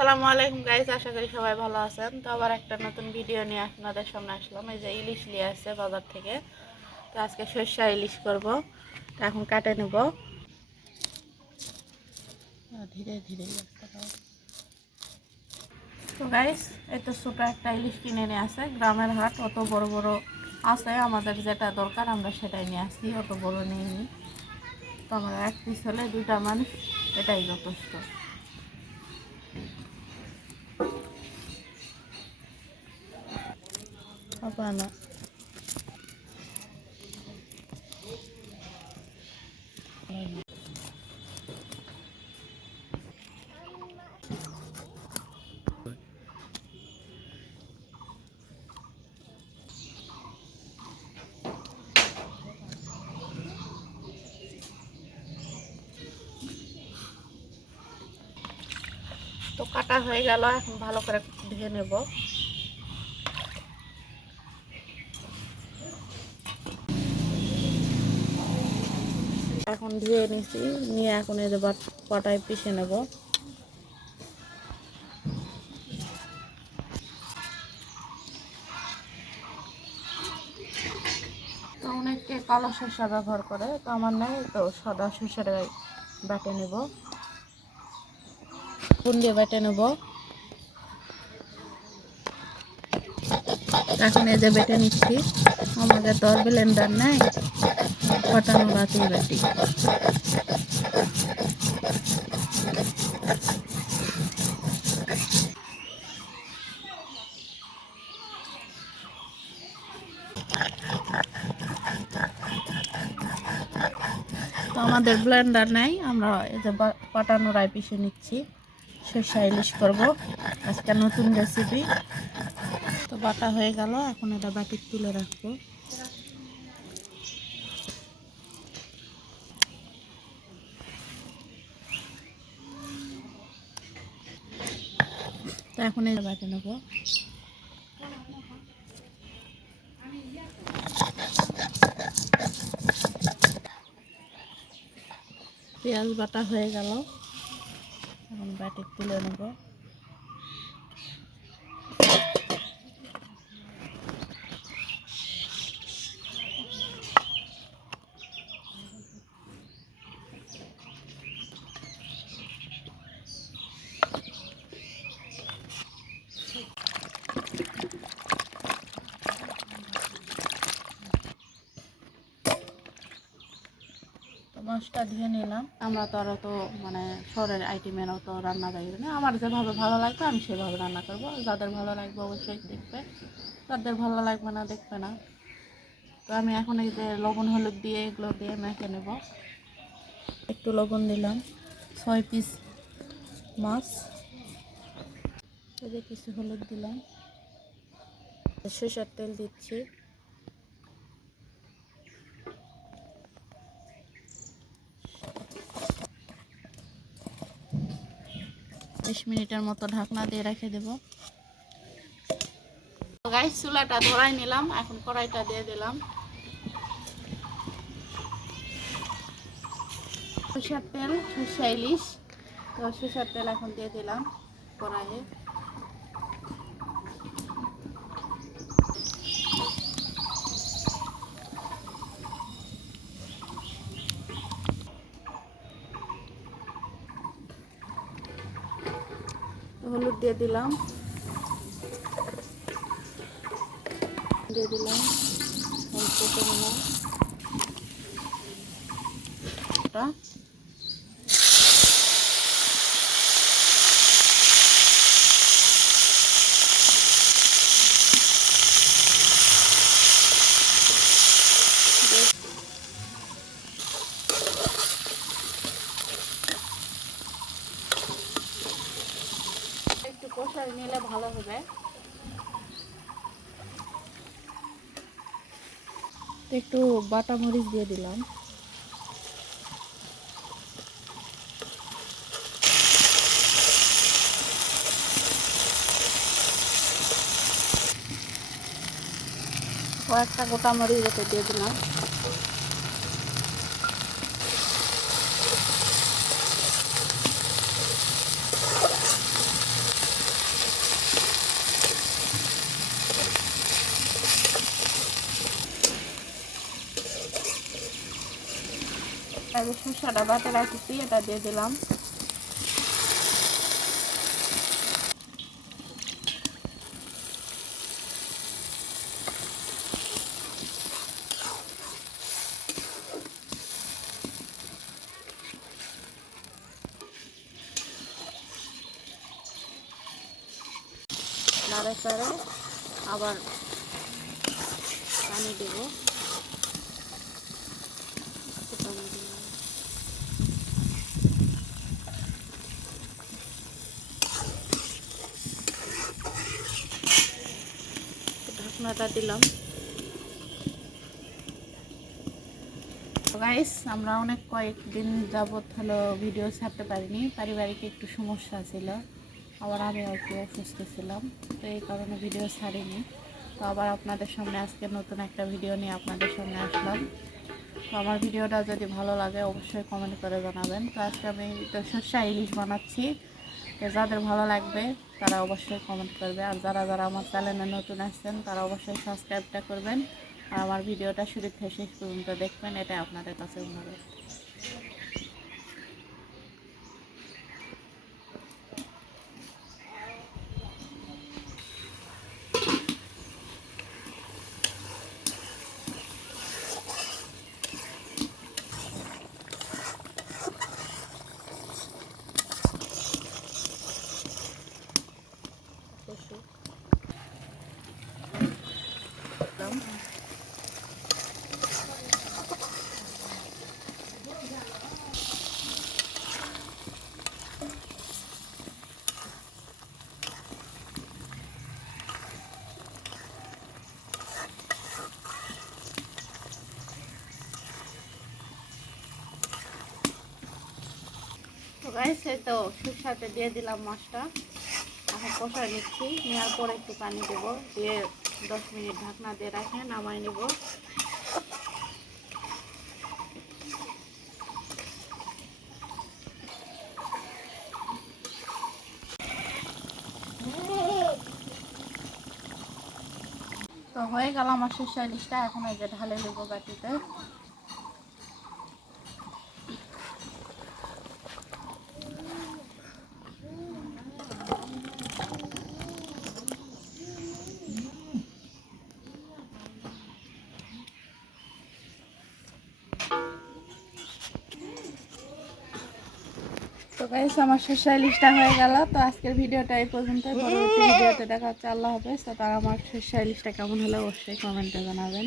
আসসালামু আলাইকুম গাইজ আশা করি সবাই ভালো আছেন। তো আবার একটা নতুন ভিডিও নিয়ে আপনাদের সামনে আসলাম। এই যে ইলিশ নিয়ে আসছে বাজার থেকে। তো আজকে সর্ষা ইলিশ করব। তো এখন কাটে নেব। ধীরে ধীরে তো গাইস এই তো ছোটো একটা ইলিশ কিনে নিয়ে আসে। গ্রামের হাট অত বড় বড় আছে। আমাদের যেটা দরকার আমরা সেটাই নিয়ে আসি। অত বড় নিয়ে নিই। তো আমরা এক পিস হলে দুইটা মানুষ এটাই যথেষ্ট। হবে না তো কাটা হয়ে গেল, এখন ভালো করে ধুয়ে নেব। এখন ধুয়ে নিছি, নিয়ে এখন এই পাটায় পিষে নেব। তো অনেকে কালো শসা ব্যবহার করে, তো আমার নেই, তো সাদা শসাটাই বাটে নেব। কোন দিয়ে বেটে নেব? এখন এই যে বেটে নিচ্ছি। আমাদের তো ব্লেন্ডার নাই। ফটানো রাতেই বাটি। আমাদের ব্লেন্ডার নাই। আমরা এই যে বা- পাটানো রায় পিষে নিচ্ছি। সর্ষা ইলিশ করব। আজকে নতুন রেসিপি তো বাটা হয়ে গেল, এখন এটা বাটির তুলে রাখব। এখন এই বাটে নেব। পেঁয়াজ বাটা হয়ে গেল। এখন বাটি তুলে নেব। মাছটা ধুয়ে নিলাম। আমরা তো আরও তো মানে শহরের আইটেমেরও তো রান্না জানি না। আমার যেভাবে ভালো লাগবে আমি সেভাবে রান্না করব। যাদের ভালো লাগবে অবশ্যই দেখবে। যাদের ভালো লাগবে না দেখবে না। তো আমি এখন এই যে লবণ হলুদ দিয়ে এগুলো দিয়ে মেখে নেব। একটু লবণ দিলাম। ছয় পিস মাছ। এই যে কিছু হলুদ দিলাম। সরষের তেল দিচ্ছি। বিশ মিনিটের মতো ঢাকনা দিয়ে রেখে দেব। গাইস চুলাটা ধরাই নিলাম, এখন কড়াইটা দিয়ে দিলাম। সরষের তেল, সরষে ইলিশ। তো সরষের তেল এখন দিয়ে দিলাম কড়াইয়ে। হলুদ দিয়ে দিলাম। দিয়ে দিলাম। অল্প পরিমাণ। একটু নিলে ভালো হবে। একটু বাটা মরিচ দিয়ে দিলাম। কয়েকটা গোটা মরিচ দিয়ে দিলাম। যে শসাটা বাটে রাখছি এটা দিয়ে দিলাম। আবার পানি দেব একটু পানি দিলাম। ঢাকনাটা দিলাম। গাইস আমরা অনেক কয়েকদিন যাবৎ হলো ভিডিও ছাড়তে পারিনি। পারিবারিক একটু সমস্যা ছিল। আবার আমি একটু অসুস্থ ছিলাম। তো এই কারণে ভিডিও ছাড়িনি। তো আবার আপনাদের সামনে আজকে নতুন একটা ভিডিও নিয়ে আপনাদের সামনে আসলাম। তো আমার ভিডিওটা যদি ভালো লাগে, অবশ্যই কমেন্ট করে জানাবেন। তো আজকে আমি তো সর্ষা ইলিশ বানাচ্ছি। যাদের ভালো লাগবে, তারা অবশ্যই কমেন্ট করবে। আর যারা যারা আমার চ্যানেলে নতুন আসছেন, তারা অবশ্যই সাবস্ক্রাইবটা করবেন। আর আমার ভিডিওটা শুরু থেকে শেষ পর্যন্ত দেখবেন এটা আপনাদের কাছে অনুরোধ। গাইস এই তো সুসাতে দিয়ে দিলাম মাছটা। এখন কষায় নিচ্ছি, নেওয়ার পরে একটু পানি দেবো, দিয়ে দশ মিনিট ঢাকনা দিয়ে রাখে, নামাই নিব। তো হয়ে গেল আমার ইলিশটা এখন এই যে ঢালে নেব বাটিতে। গাইস আমার সর্ষে ইলিশটা হয়ে গেল। তো আজকের ভিডিওটা এই পর্যন্ত পরবর্তী ভিডিওতে দেখা হচ্ছে। আল্লাহ হাফেজ। তো তারা আমার সর্ষে ইলিশটা কেমন হলো অবশ্যই কমেন্টে জানাবেন।